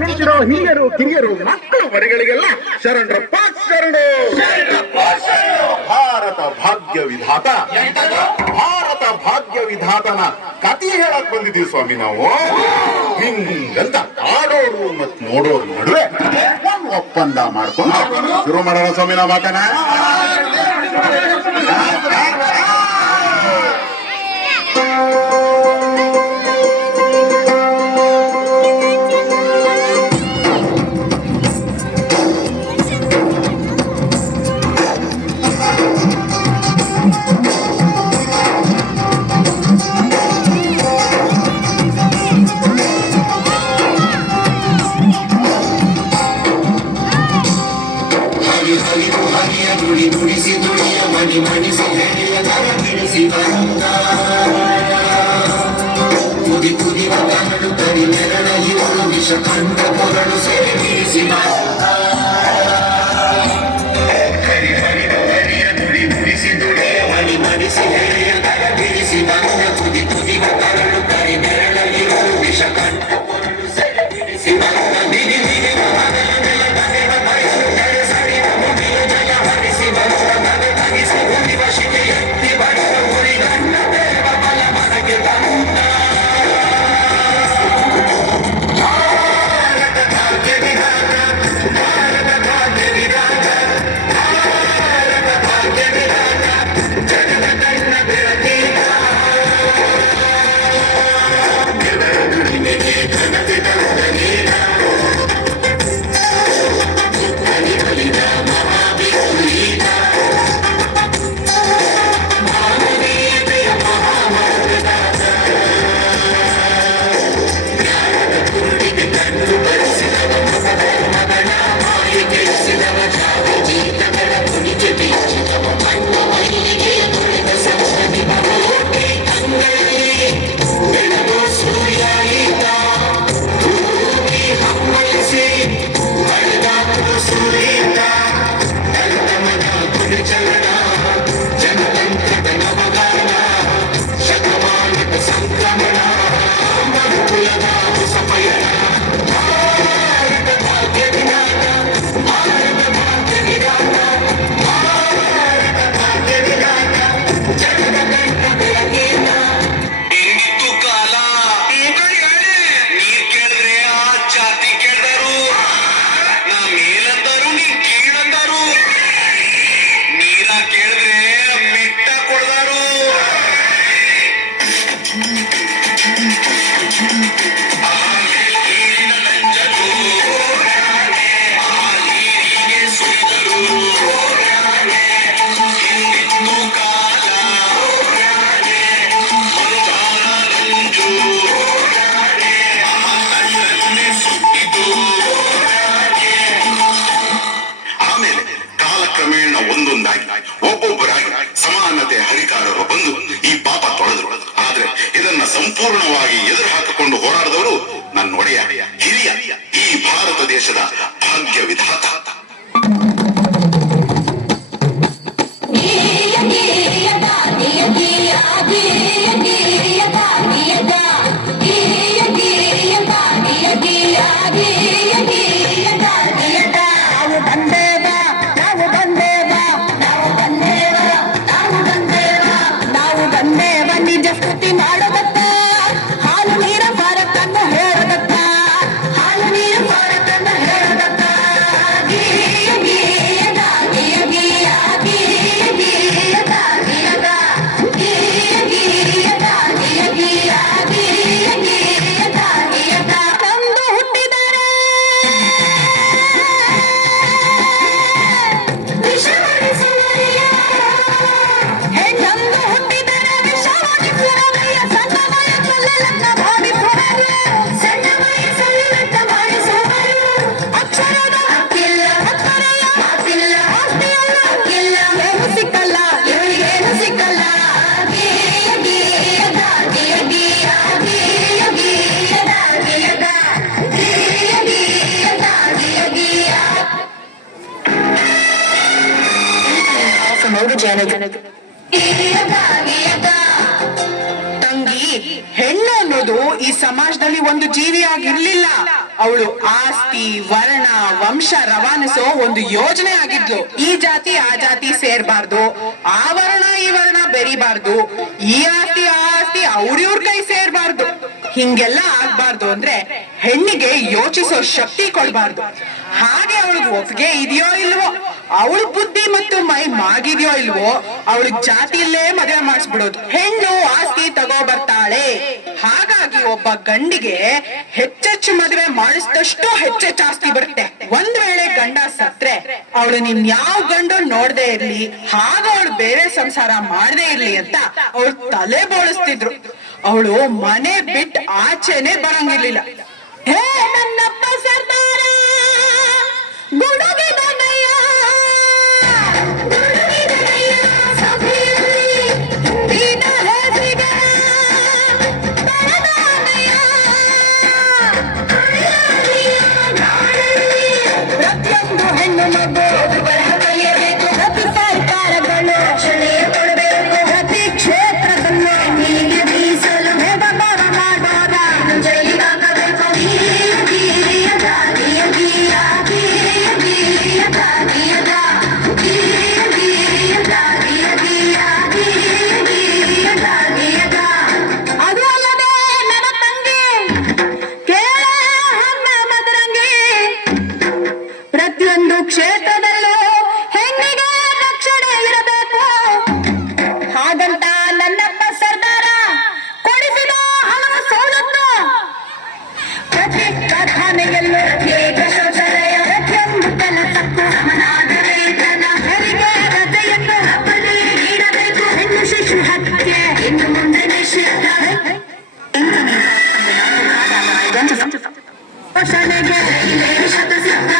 ನಿಂತಿರೋ ಹಿರಿಯರು ಕಿರಿಯರು ಮಕ್ಕಳು ಮರಿಗಳಿಗೆಲ್ಲ ಶರಣರಪ್ಪ ಶರಣು. ಭಾರತ ಭಾಗ್ಯ ವಿಧಾತ, ಭಾರತ ಭಾಗ್ಯ ವಿಧಾತನ ಕಥೆ ಹೇಳಕ್ ಬಂದಿದ್ದೀವಿ ಸ್ವಾಮಿ ನಾವು. ಹಿಂಗಂತ ಆಡೋರು ಮತ್ ನೋಡೋರು ನಡುವೆ ಒಂದು ಒಪ್ಪಂದ ಮಾಡ್ಕೊಂಡು ಶುರು ಮಾಡೋಣ ಸ್ವಾಮಿ ನಾವು ಮಾತನ. ತುದಿ ತುದಿ ಮಗಳು ಕರಿ ನೆರಳಲ್ಲಿ ಒಂದು ವಿಷ ಕಂಡ ಕೊರಳು ಸೇರಿಸಿ ಕರಿ ಹರಿದ ಹರಿಯ ನುಡಿ ನುಡಿಸಿ ದುಡಿಯ ಮಣಿ ಮಣಿಸಿ ಹೆರೆಯ ಕರ ಬಿಡಿಸಿ ಬಂದ ತುದಿ ತುದಿ ಮಗಳು ಕರಿ ನೆರಳಲ್ಲಿ ಒಂದು ವಿಷ ಕಂಡ ಕೊರಳು ಸೇರಿಸಿ ಬಂದ ಬಿಡಿ ಬಿಡಿ ಜಯ ಹರಿಸಿ ಬಂದ ಮಗ ತಗಿಸಿ ಹುಡಿವ ಶಿಲೆ ಎತ್ತಿ ಬಂದ ಹುಡಿ ಗಣ್ಣ ದೇವ ಬಲ ಮನಗೆ ಬಂದ ಒಬ್ಬೊಬ್ಬರಾಗಿ ಸಮಾನತೆ ಹರಿಕಾರರು ಬಂದು ಈ ಪಾಪ ತೊಳೆದರು. ಆದ್ರೆ ಇದನ್ನ ಸಂಪೂರ್ಣವಾಗಿ ಎದುರು ಹಾಕಿಕೊಂಡು ಹೋರಾಡಿದವರು ನನ್ನ ಒಡೆಯ ಹಿರಿಯ ಈ ಭಾರತ ದೇಶದ ಭಾಗ್ಯ ವಿಧಾತ. ತಂಗಿ, ಹೆಣ್ಣು ಅನ್ನೋದು ಈ ಸಮಾಜದಲ್ಲಿ ಒಂದು ಜೀವಿಯಾಗಿರ್ಲಿಲ್ಲ. ಅವಳು ಆಸ್ತಿ, ವರ್ಣ, ವಂಶ ರವಾನಿಸೋ ಒಂದು ಯೋಜನೆ ಆಗಿದ್ಲು. ಈ ಜಾತಿ ಆ ಜಾತಿ ಸೇರ್ಬಾರ್ದು, ಆ ವರ್ಣ ಈ ವರ್ಣ ಬೆರಿಬಾರ್ದು, ಈ ಆಸ್ತಿ ಆ ಆಸ್ತಿ ಅವ್ರಿವ್ರ ಕೈ ಸೇರ್ಬಾರ್ದು. ಹಿಂಗೆಲ್ಲ ಆಗ್ಬಾರ್ದು ಅಂದ್ರೆ ಹೆಣ್ಣಿಗೆ ಯೋಚಿಸೋ ಶಕ್ತಿ ಕೊಡ್ಬಾರ್ದು. ಹಾಗೆ ಅವಳಿಗೆ ಒಪ್ಪಿಗೆ ಇದೆಯೋ ಇಲ್ವೋ, ಅವಳ ಬುದ್ಧಿ ಮತ್ತು ಮೈ ಮಾಗಿದೆಯೋ ಇಲ್ವೋ, ಅವಳಿಗೆ ಜಾತಿಯಲ್ಲೇ ಮದುವೆ ಮಾಡಿಸ್ಬಿಡೋದು. ಹೆಣ್ಣು ಆಸ್ತಿ ತಗೋ ಬರ್ತಾಳೆ. ಹಾಗಾಗಿ ಒಬ್ಬ ಗಂಡಿಗೆ ಹೆಚ್ಚೆಚ್ಚು ಮದುವೆ ಮಾಡಿಸಿದಷ್ಟು ಹೆಚ್ಚೆಚ್ಚು ಆಸ್ತಿ ಬರುತ್ತೆ. ಒಂದ್ ವೇಳೆ ಗಂಡ ಸತ್ರೆ ಅವಳು ನಿನ್ ಯಾವ ಗಂಡು ನೋಡ್ದೇ ಇರ್ಲಿ, ಹಾಗ ಅವಳು ಬೇರೆ ಸಂಸಾರ ಮಾಡದೇ ಇರ್ಲಿ ಅಂತ ಅವಳು ತಲೆ ಬೋಳಿಸ್ತಿದ್ರು. ಅವಳು ಮನೆ ಬಿಟ್ಟು ಆಚೆನೆ ಬರಂಗಿರ್ಲಿಲ್ಲ. ಹೇ ನನ್ನಪ್ಪ ಸರ್ದಾರ ಗುಡುಗಿದನಯ್ಯ, ಗುಡುಗಿದನಯ್ಯ ಸಭೆಯಲ್ಲಿ ನಿನ್ನ ಹೆಸರಿಗರ ಬರದಾನಯ್ಯ. ಪ್ರತಿಯೊಂದು ಹೆಣ್ಣು ಮಗು ಬರಹ ಕಲಿಯಬೇಕು. ಪ್ರತಿ ಸರ್ಕಾರಗಳು ರಕ್ಷಣೆ ಕೊಡಬೇಕು. ಪ್ರತಿ ಕ್ಷೇತ್ರದಲ್ಲೂ ನೀಗೆ ಮೀಸಲು ಭೇದ ಭಾವ ಮಾಡೋದ ಜೈಲಾಗಬೇಕು. ಅದು ಅಲ್ಲದೆ ನನ್ನ ತಂಗಿ ಕೇಳ ಹಮ್ಮ ಮದರಂಗಿ, ಪ್ರತಿಯೊಂದು ಕ್ಷೇತ್ರದಲ್ಲೂ ಹೆಣ್ಣಿಗೆ ರಕ್ಷಣೆ ಇರಬೇಕು. ಹಾಗಂತ ನನ್ನಪ್ಪ ಸರ್ದಾರ ಕೊಡಿಸಿದ ಹಲವು ಸವಲತ್ತು. ಪ್ರತಿ ಕಾರ್ಖಾನೆಯಲ್ಲೂ ಏಕ ಶೌಚಾಲಯ, ಪ್ರತಿಯೊಂದು ಕೆಲಸಕ್ಕೂ ಸಮನಾದ ವೇತನ, ಹೆರಿಗೆ ರಜೆಯನ್ನು ಹಬ್ಬಲಿ ನೀಡಬೇಕು. ಹೆಣ್ಣು ಶಿಶು ಹತ್ಯೆ ಇನ್ನು ಮುಂದೆ ನಿಷಿದ್ಧ. ಪೋಷಣೆಗೆ ಶತಸಿದ್ಧ.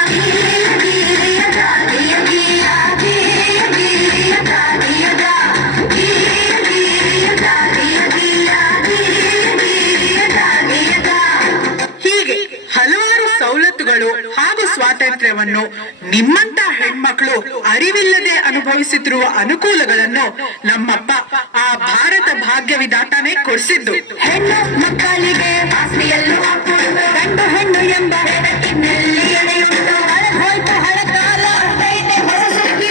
ಹೀಗೆ ಹಲವಾರು ಸವಲತ್ತುಗಳು ಹಾಗೂ ಸ್ವಾತಂತ್ರ್ಯವನ್ನು ನಿಮ್ಮಂತ ಹೆಣ್ಮಕ್ಳು ಅರಿವಿಲ್ಲದೆ ಅನುಭವಿಸುತ್ತಿರುವ ಅನುಕೂಲಗಳನ್ನು ನಮ್ಮಪ್ಪ ಆ ಭಾರತ ಭಾಗ್ಯ ವಿಧಾತಾನೇ ಕೊಡಿಸಿದ್ದು. ಹೆಣ್ಣು ಮಕ್ಕಳಿಗೆ ಆಸ್ತಿಯಲ್ಲೂ ಹಾಕುವುದು, ಗಂಡು ಹೆಣ್ಣು ಎಂಬ ಬೆಳಕಿನಲ್ಲಿ ಎಳೆಯುವುದು. ಹಳಹೋಯ್ತು ಹಳಕಾಲ,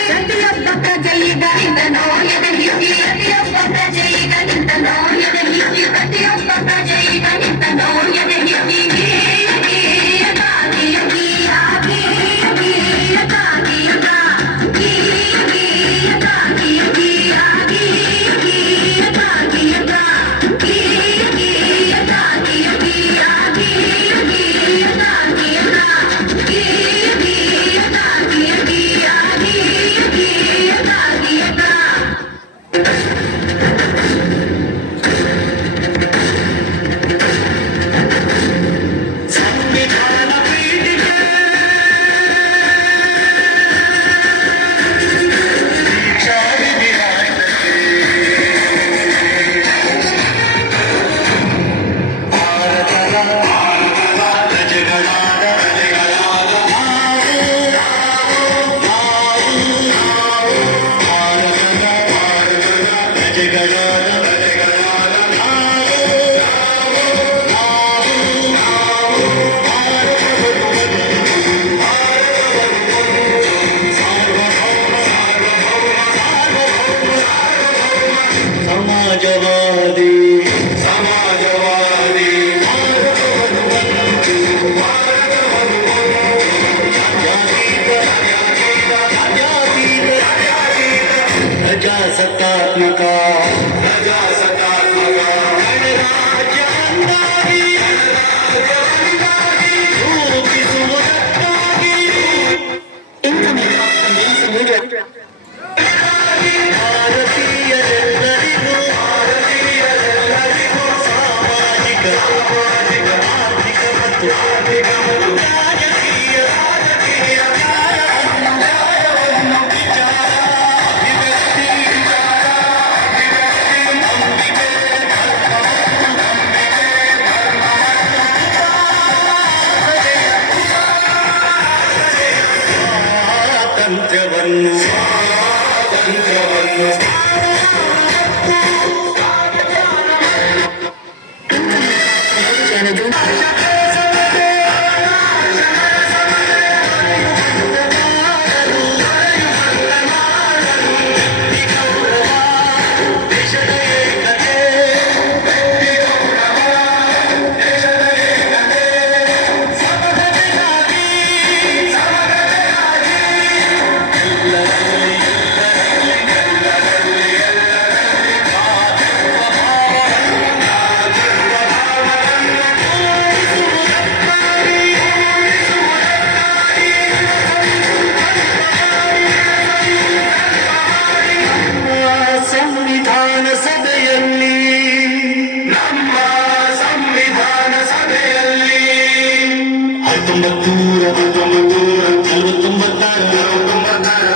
ಪ್ರತಿಯೊಬ್ಬ ಪ್ರಜೆಯಿಗ ನಿಂತನೋ ಎದೆ ಹಿಗ್ಗಿ, ಪ್ರತಿಯೊಬ್ಬ ಪ್ರಜೆಯಿಗ ನಿಂತನೋ ಎದೆ ಹಿಗ್ಗಿ, ಪ್ರತಿಯೊಬ್ಬ ಪ್ರಜೆಯಿಗ ನಿಂತನೋ ಎದೆ ಹಿಗ್ಗಿ. ಸಮಾಜವಾದಿ ಸಮಾಜವಾದಿ ಪ್ರಜಾಸತ್ತಾತ್ಮಕ ಪ್ರಜಾಸತ್ತಾತ್ಮಕ ಗಣರಾಜ್ಯಕ್ಕಾಗಿ ರೂಪಿಸುವುದಕ್ಕಾಗಿ ಭಾರತೀಯರೆಲ್ಲರಿಗೂ ಸಾಮಾಜಿಕ ಆರ್ಥಿಕ ಮತ್ತು ರಾಜಕೀಯ ನ್ಯಾಯವನ್ನು ವಿಚಾರ ಅಭಿವ್ಯಕ್ತಿ ಸ್ವಾತಂತ್ರ್ಯವನ್ನು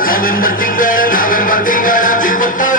ನವೆಂಬರ್ ತಿಂಗಳ 26